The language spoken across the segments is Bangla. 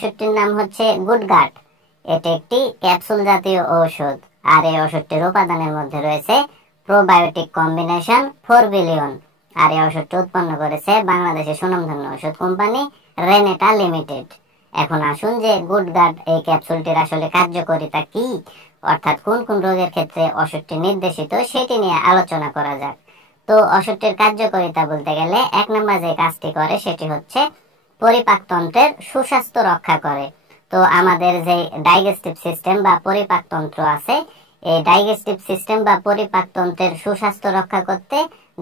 ওষুধটির নাম হচ্ছে গুডগার্ড। এটি একটি ক্যাপসুল জাতীয় ঔষধ, আর এই ওষুধটির উপাদানের মধ্যে রয়েছে প্রোবায়োটিক কম্বিনেশন 4 বিলিয়ন। আর এই ওষুধটি উৎপন্ন করেছে বাংলাদেশের সুনামধন্য ওষুধ কোম্পানি রেনেটা লিমিটেড। এখন আসুন যে গুডগার্ড এই ক্যাপসুলটির আসলে কার্যকারিতা কি, অর্থাৎ কোন কোন রোগের ক্ষেত্রে ওষুধটি নির্দেশিত সেটি নিয়ে আলোচনা করা যাক। তো ওষুধটির কার্যকারিতা বলতে গেলে 1 নম্বর যে কাজটি করে সেটি হচ্ছে পরিপাকতন্ত্রের সুস্বাস্থ্য রক্ষা করে। তো আমাদের যে ডাইজেস্টিভ সিস্টেম বা পরিপাকতন্ত্র আছে, এই ডাইজেস্টিভ সিস্টেম বা পরিপাকতন্ত্রের সুস্বাস্থ্য রক্ষা করতে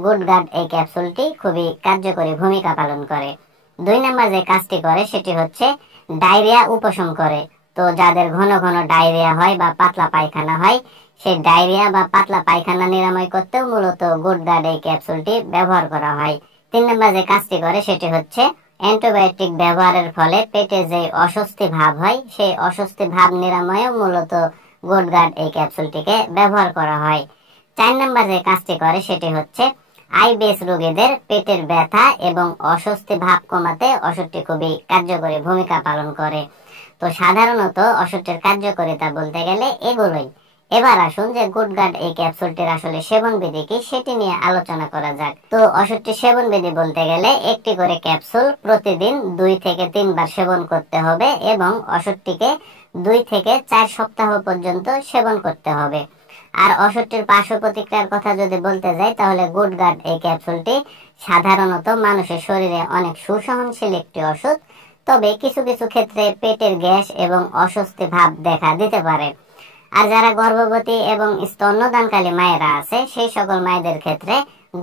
গুডগার্ড এই ক্যাপসুলটি খুবই কার্যকরী ভূমিকা পালন করে। 2 নম্বর যে কাজটি করে সেটি হচ্ছে ডায়রিয়া উপশম করে। তো যাদের ঘন ঘন ডায়রিয়া হয় বা পাতলা পায়খানা হয়, সেই ডায়রিয়া বা পাতলা পায়খানা নিরাময় করতেও মূলত গুডগার্ড এই ক্যাপসুলটি ব্যবহার করা হয়। 3 নম্বর যে কাজটি করে সেটি হচ্ছে অ্যান্টিবায়োটিক ব্যবহারের ফলে পেটে যে অস্বস্তি ভাব হয়, সেই অস্বস্তি ভাব নিরাময়েও মূলত গুডগার্ড এই ক্যাপসুলটিকে ব্যবহার করা হয়। 4 নম্বর যে কাজটি করে সেটি হচ্ছে আইবিএস রোগীদের পেটের ব্যথা এবং অস্বস্তি ভাব কমাতে ওষুধটি খুবই কার্যকরী ভূমিকা পালন করে। তো সাধারণত ওষুধটির কার্যকারিতা বলতে গেলে এগুলোই। এবার আসুন যে গুডগার্ড এই ক্যাপসুলটির আসলে সেবনবিধি কি সেটি নিয়ে আলোচনা করা যাক। তো ওষুধটির সেবনবিধি বলতে গেলে একটি করে ক্যাপসুল প্রতিদিন 2 থেকে 3 বার সেবন করতে হবে এবং ওষুধটিকে 2 থেকে 4 সপ্তাহ পর্যন্ত সেবন করতে হবে। আর ওষুধটির পার্শ্ব প্রতিক্রিয়ার কথা যদি বলতে যাই, তাহলে গুডগার্ড এই ক্যাপসুলটি সাধারণত মানুষের শরীরে অনেক সুসহনশীল একটি ওষুধ। তবে কিছু কিছু ক্ষেত্রে পেটের গ্যাস এবং অস্বস্তি ভাব দেখা দিতে পারে। আর যারা গর্ভবতী এবং স্তন্যদানকারী মায়েরা আছে, সেই সকল মায়েদের ক্ষেত্রে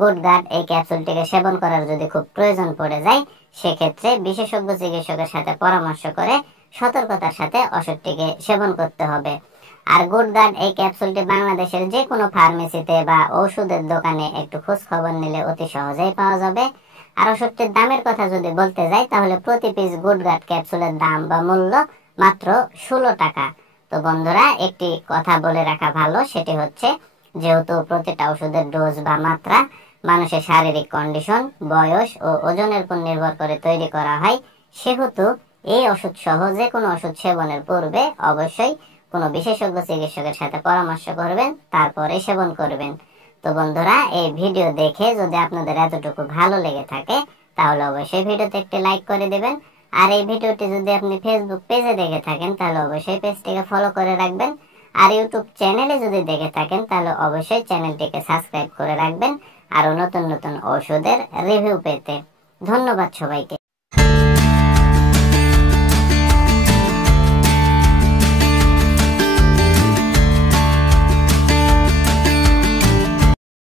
গুডগার্ড এই ক্যাপসুলটিকে সেবন করার যদি খুব প্রয়োজন পড়ে যায়, সেক্ষেত্রে বিশেষজ্ঞ চিকিৎসকের সাথে পরামর্শ করে সতর্কতার সাথে ওষুধটিকে সেবন করতে হবে। আর গুডগার্ড এই ক্যাপসুলটি বাংলাদেশের যে কোনো ফার্মেসিতে বা ওষুধের দোকানে একটু খোঁজ খবর নিলে অতি সহজেই পাওয়া যাবে। আর ওষুধটির দামের কথা যদি বলতে যাই, তাহলে প্রতি পিস গুডগার্ড ক্যাপসুলের দাম বা মূল্য মাত্র 16 টাকা। তো বন্ধুরা, একটি কথা বলে রাখা ভালো, সেটি হচ্ছে যেহেতু প্রতিটা ওষুধের ডোজ বা মাত্রা মানুষের শারীরিক কন্ডিশন, বয়স ও ওজনের উপর নির্ভর করে তৈরি করা হয়, সেহেতু এই ওষুধ সহ যে কোনো ওষুধ সেবনের পূর্বে অবশ্যই কোনো বিশেষজ্ঞ চিকিৎসকের সাথে পরামর্শ করবেন, তারপরে সেবন করবেন। তো বন্ধুরা, এই ভিডিও দেখে যদি আপনাদের এতটুকু ভালো লেগে থাকে, তাহলে অবশ্যই ভিডিওতে একটি লাইক করে দেবেন। আর এই ভিডিওটি যদি আপনি ফেসবুক পেজে দেখে থাকেন, তাহলে অবশ্যই পেজটিকে ফলো করে রাখবেন। আর ইউটিউব চ্যানেলে যদি দেখে থাকেন, তাহলে অবশ্যই চ্যানেলটিকে সাবস্ক্রাইব করে রাখবেন আরো নতুন নতুন ওষুধের রিভিউ পেতে। ধন্যবাদ সবাইকে।